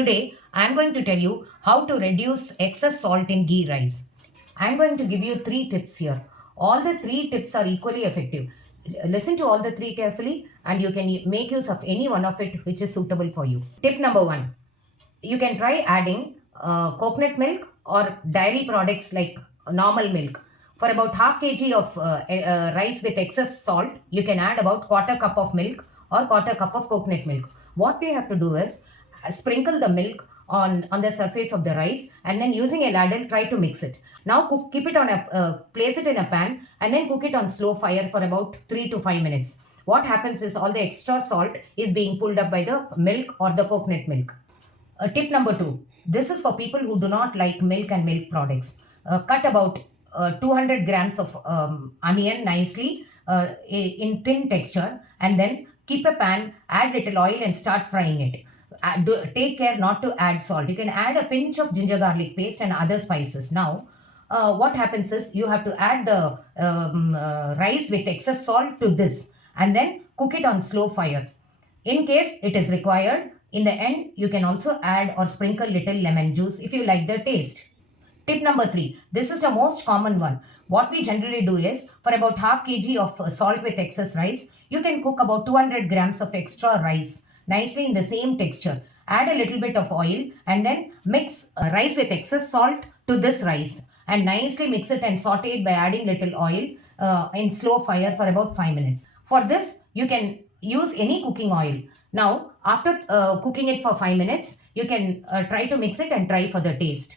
Today, I am going to tell you how to reduce excess salt in ghee rice. I am going to give you three tips here. All the three tips are equally effective. Listen to all the three carefully and you can make use of any one of it which is suitable for you. Tip number one, you can try adding coconut milk or dairy products like normal milk. For about half kg of rice with excess salt, you can add about quarter cup of milk or quarter cup of coconut milk. What we have to do is sprinkle the milk on the surface of the rice and then using a ladle try to mix it. Now keep it on a place it in a pan and then cook it on slow fire for about 3 to 5 minutes. What happens is all the extra salt is being pulled up by the milk or the coconut milk. Tip number two. This is for people who do not like milk and milk products. Cut about 200 grams of onion nicely in thin texture and then keep a pan, add little oil and start frying it. Take care not to add salt. You can add a pinch of ginger garlic paste and other spices. Now, what happens is you have to add the rice with excess salt to this and then cook it on slow fire. In case it is required, in the end, you can also add or sprinkle little lemon juice if you like the taste. Tip number three. This is the most common one. What we generally do is for about half kg of salt with excess rice, you can cook about 200 grams of extra rice nicely in the same texture. Add a little bit of oil and then mix rice with excess salt to this rice and nicely mix it and saute it by adding little oil in slow fire for about 5 minutes. For this, you can use any cooking oil. Now, after cooking it for 5 minutes, you can try to mix it and try for the taste.